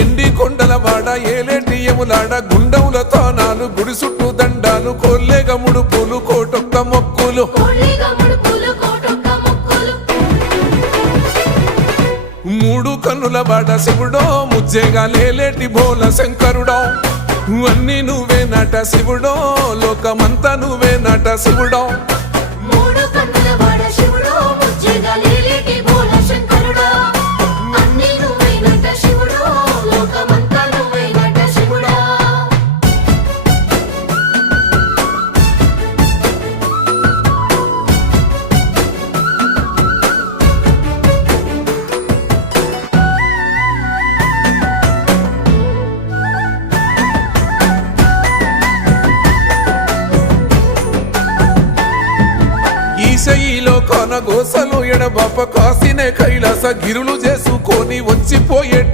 ఎండి కొండల వాడ ఏలేటి యములాడ గుండముల తానాలు గుడి చుట్టూ దండాలు కొల్లేగ ముడుపులు కోటొక్క మొక్కులు మూడు కన్నుల వాడ శివుడో ముజ్జేగా లేలేటి బోల శంకరుడో అన్ని నువ్వే నట శివుడో లోకమంతా నువ్వే నట శివుడో ఈశయిలో కొన గోసలు ఎడబాప కాసినే కైలాస గిరులు చేసుకొని వచ్చిపోయేటోళ్ళ